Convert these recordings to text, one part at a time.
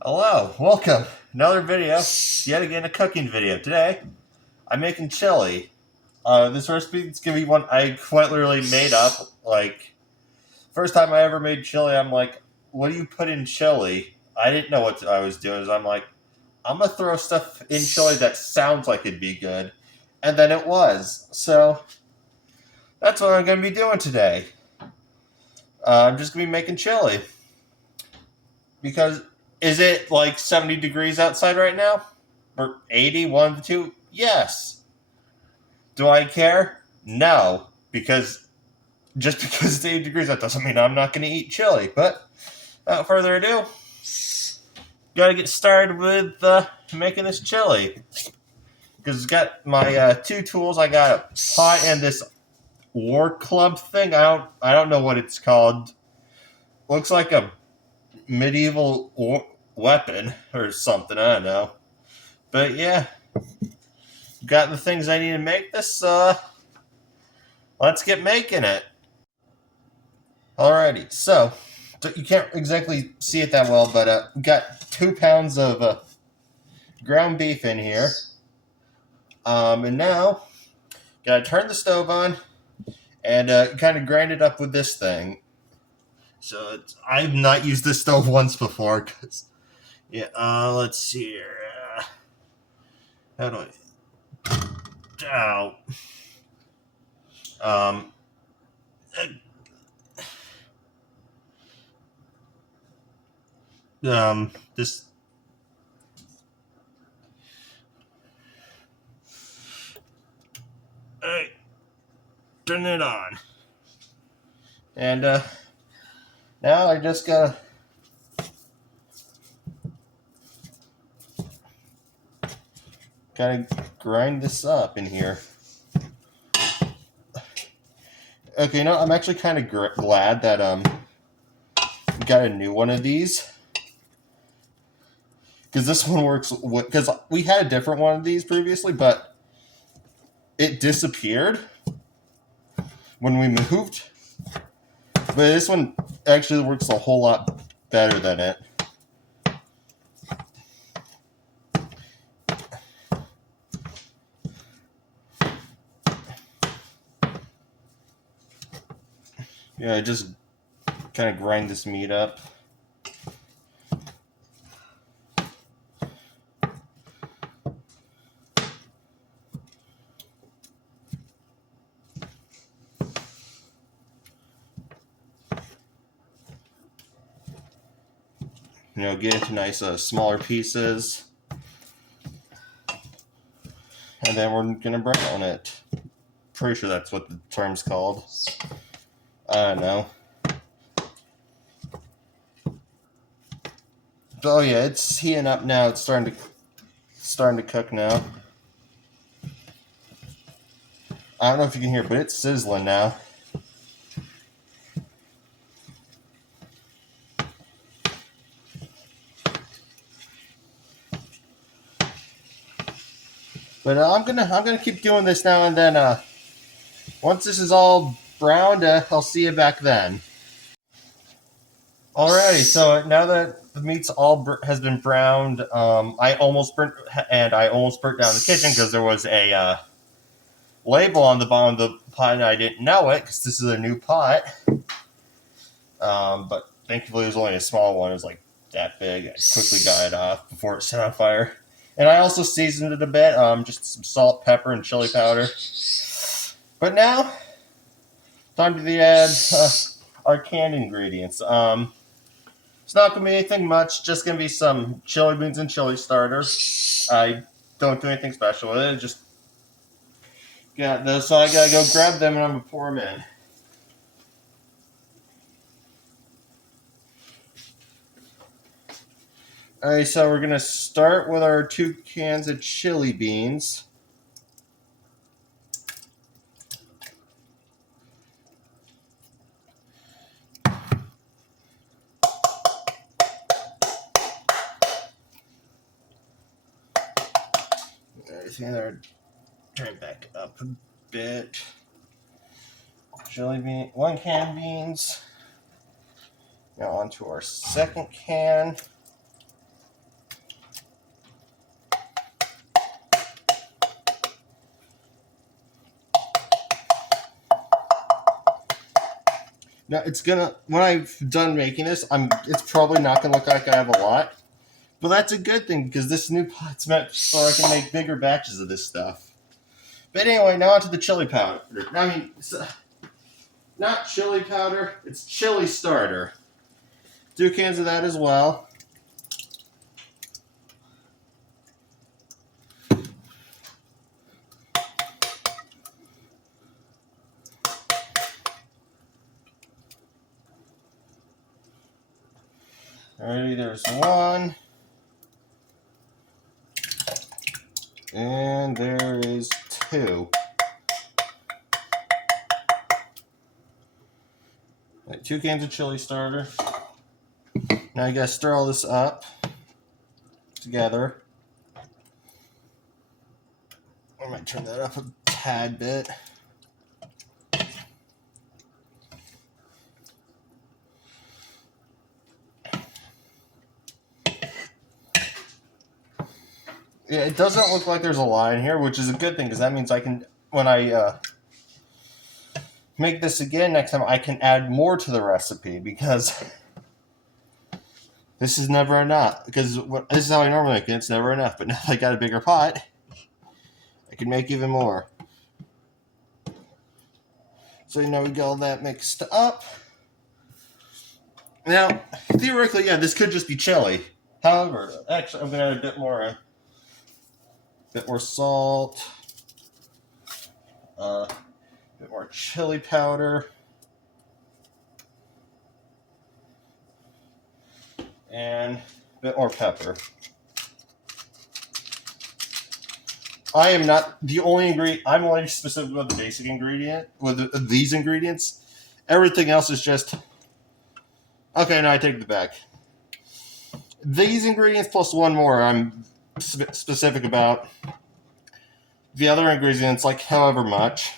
Hello, welcome. Another video, yet again a cooking video. Today, I'm making chili. This recipe is gonna be one I quite literally made up. Like, first time I ever made chili, I'm like, what do you put in chili? I didn't know what I was doing, so I'm like, I'm gonna throw stuff in chili that sounds like it'd be good. And then it was. So, that's what I'm gonna be doing today. I'm just gonna be making chili. Because, is it like 70 degrees outside right now? Or 80, one of the two? Yes. Do I care? No. Because just because it's 80 degrees, that doesn't mean I'm not going to eat chili. But without further ado, gotta get started with making this chili. Because it's got my two tools. I got a pot and this war club thing. I don't know what it's called. Looks like a medieval weapon or something. I don't know. But yeah, got the things I need to make this. Let's get making it. Alrighty, so you can't exactly see it that well, but we got 2 pounds of ground beef in here. And now, gotta turn the stove on and kind of grind it up with this thing. So I've not used this stove once before, cause yeah. Let's see here. How do I? Um. This. Hey, turn it on. And now I just gotta grind this up in here. Okay, no, I'm actually kind of glad that got a new one of these, because this one works. Because we had a different one of these previously, but it disappeared when we moved. But this one actually works a whole lot better than it. Yeah, I just kind of grind this meat up. Get into nice smaller pieces. And then we're gonna brown it. Pretty sure that's what the term's called. I don't know. Oh yeah, it's heating up now. It's starting to cook now. I don't know if you can hear, but it's sizzling now. But I'm gonna keep doing this now and then. Once this is all browned, I'll see you back then. Alrighty, so now that the meat's all has been browned, I almost burnt down the kitchen because there was a label on the bottom of the pot and I didn't know it because this is a new pot. But thankfully it was only a small one. It was like that big. I quickly got it off before it set on fire. And I also seasoned it a bit, just some salt, pepper, and chili powder. But now, time to add our canned ingredients. It's not going to be anything much, just going to be some chili beans and chili starter. I don't do anything special with it, just got those, so I got to go grab them and I'm going to pour them in. Alright, so we're going to start with our 2 cans of chili beans. Everything there, turn it back up a bit. Chili bean, 1 can of beans. Now onto our 2nd can. Now it's gonna, when I've done making this, it's probably not gonna look like I have a lot, but that's a good thing because this new pot's meant so I can make bigger batches of this stuff. But anyway, now onto the chili powder. I mean, it's, not chili powder, it's chili starter. 2 cans of that as well. Alrighty, there's 1. And there is 2. Right, 2 cans of chili starter. Now you gotta stir all this up together. I might turn that up a tad bit. Yeah, it doesn't look like there's a line here, which is a good thing because that means I can, when I make this again next time, I can add more to the recipe because this is never enough. Because this is how I normally make it, it's never enough. But now that I got a bigger pot, I can make even more. So now we got all that mixed up. Now, theoretically, yeah, this could just be chili. However, actually, I'm going to add a bit more salt, a bit more chili powder, and a bit more pepper. I am not the only ingredient. I'm only specific about the basic ingredient with these ingredients. Everything else is just okay. No, I take it back. These ingredients plus 1 more, I'm specific about. The other ingredients, like however much.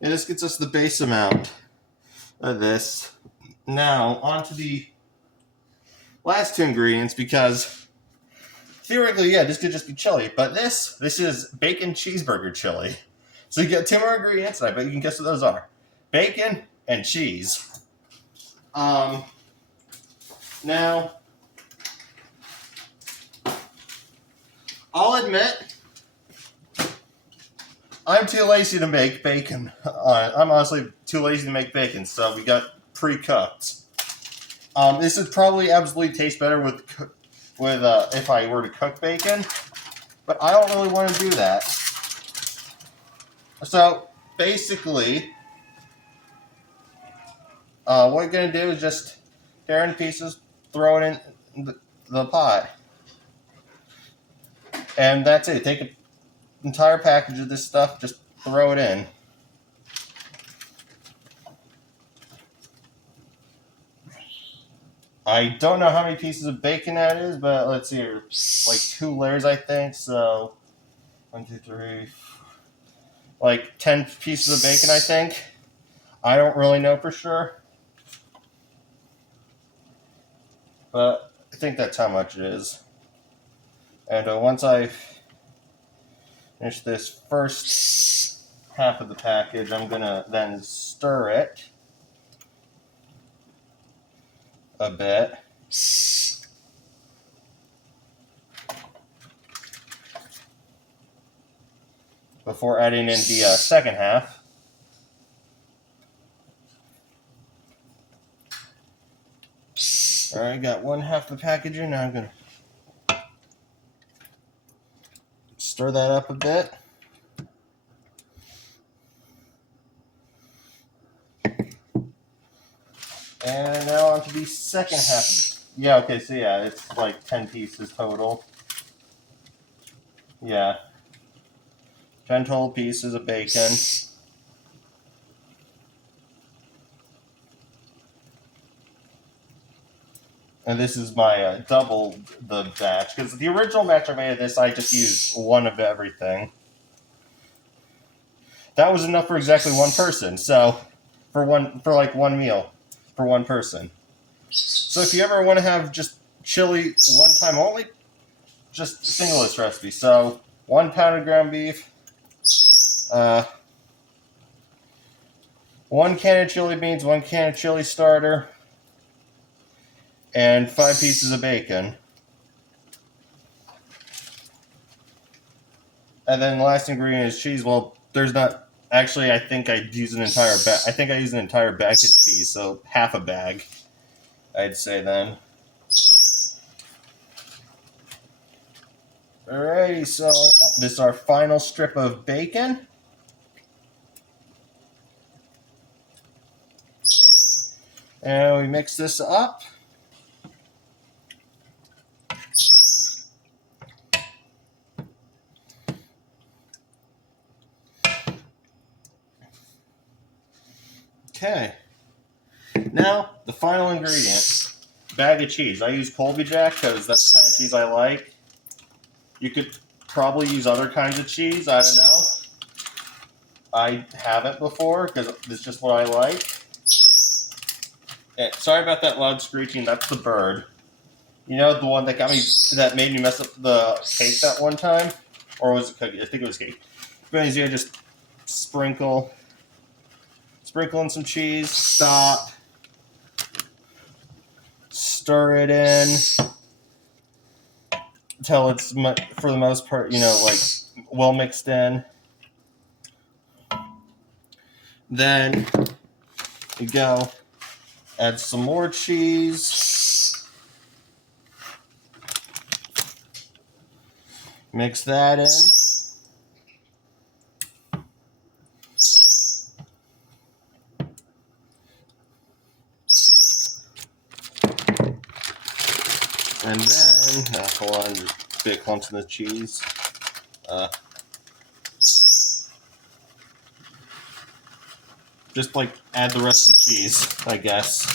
And this gets us the base amount of this. Now, on to the last 2 ingredients, because theoretically, yeah, this could just be chili, but this is bacon cheeseburger chili. So you get 2 more ingredients, and I bet you can guess what those are. Bacon and cheese. Now, I'll admit, I'm too lazy to make bacon. I'm honestly too lazy to make bacon, so we got pre-cooked. This would probably absolutely taste better with if I were to cook bacon, but I don't really want to do that. So basically, what you're gonna do is just tear in pieces, throw it in the pot, and that's it. Take an entire package of this stuff, just throw it in. I don't know how many pieces of bacon that is, but let's see, like 2 layers, I think. So 1, 2, 3, like 10 pieces of bacon, I think. I don't really know for sure, but I think that's how much it is. And once I finish this first half of the package, I'm gonna then stir it a bit. Before adding in the second half. Alright, got 1/2 the package in. Now I'm going to stir that up a bit. And now on to the second half. Yeah, okay, so yeah, it's like 10 pieces total. Yeah. 10 total pieces of bacon. And this is my double the batch. Because the original batch I made of this, I just used 1 of everything. That was enough for exactly 1 person. So, for like 1 meal. For 1 person. So if you ever want to have just chili 1 time only, just single this recipe. So 1 pound of ground beef, 1 can of chili beans, 1 can of chili starter, and 5 pieces of bacon. And then the last ingredient is cheese. Well, there's not actually. I think I use an entire bag. I think I use an entire bag of cheese, so half a bag, I'd say then. Alrighty, so this is our final strip of bacon. And we mix this up. Okay. Now, the final ingredient, bag of cheese. I use Colby Jack because that's the kind of cheese I like. You could probably use other kinds of cheese. I don't know. I haven't before because it's just what I like. And sorry about that loud screeching. That's the bird. You know the one that made me mess up the cake that one time? Or was it cookie? I think it was cake. But anyways, yeah, just sprinkle in some cheese, stop, stir it in until it's, for the most part, like well mixed in. Then you go, add some more cheese, mix that in. And then, hold on, there's big clumps in the cheese. Just like add the rest of the cheese, I guess.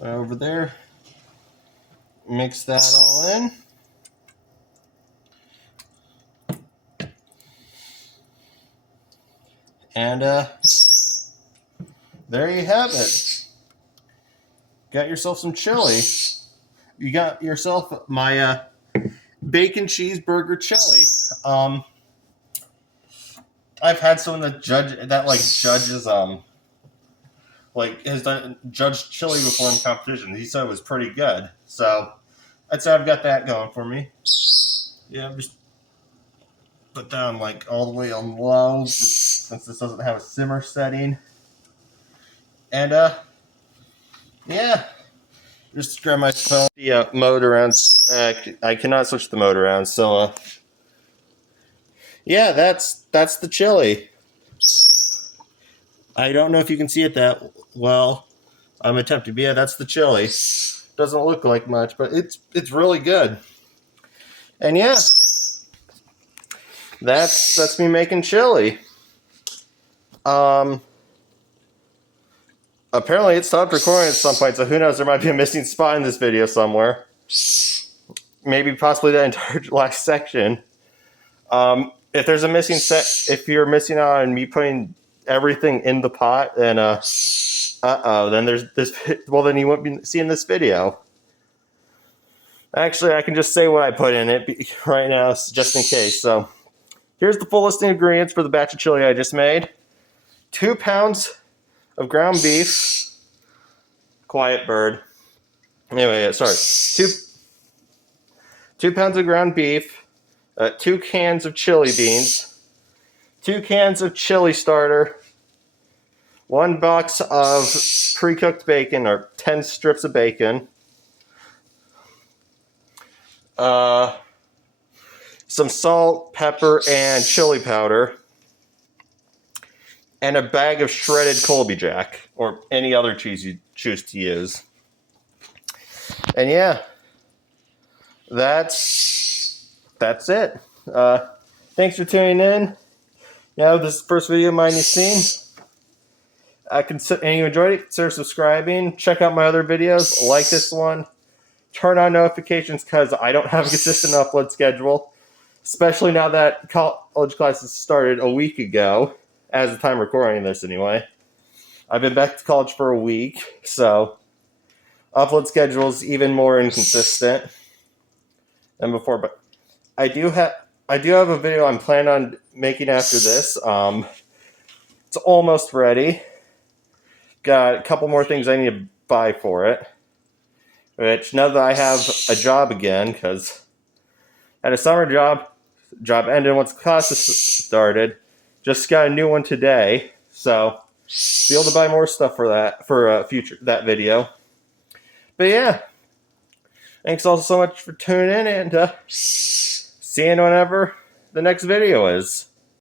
Over there. Mix that all in. And there you have it. Got yourself some chili. You got yourself my bacon cheeseburger chili. I've had someone that judges has done judged chili before in competition. He said it was pretty good. So I'd say I've got that going for me. Yeah, just put down like all the way on low since this doesn't have a simmer setting. And yeah, just grab my phone. The mode around. I cannot switch the mode around. So yeah, that's the chili. I don't know if you can see it that well. I'm attempting. But yeah, that's the chili. Doesn't look like much, but it's really good. And yeah, that's me making chili. Apparently it stopped recording at some point, so who knows? There might be a missing spot in this video somewhere. Maybe possibly that entire last section. If there's a missing if you're missing out on me putting everything in the pot, then then there's this. Well, then you won't be seeing this video. Actually, I can just say what I put in it right now, just in case. So, here's the full list of ingredients for the batch of chili I just made: 2 pounds of ground beef. Quiet bird. Anyway, sorry. 2 pounds of ground beef. 2 cans of chili beans. 2 cans of chili starter. 1 box of pre-cooked bacon, or 10 strips of bacon. Some salt, pepper, and chili powder. And a bag of shredded Colby Jack, or any other cheese you choose to use. And yeah, that's it. Thanks for tuning in. This is the first video of mine you've seen. And you enjoyed it, consider subscribing. Check out my other videos, like this one. Turn on notifications because I don't have a consistent upload schedule, especially now that college classes started a week ago, as the time recording this anyway. I've been back to college for a week, so upload schedule is even more inconsistent than before. But I do have a video I'm planning on making after this. It's almost ready. Got a couple more things I need to buy for it. Which, now that I have a job again, because I had a summer job ended once classes started. Just got a new one today, so be able to buy more stuff for that for future that video. But yeah, thanks all so much for tuning in, and seeing whenever the next video is.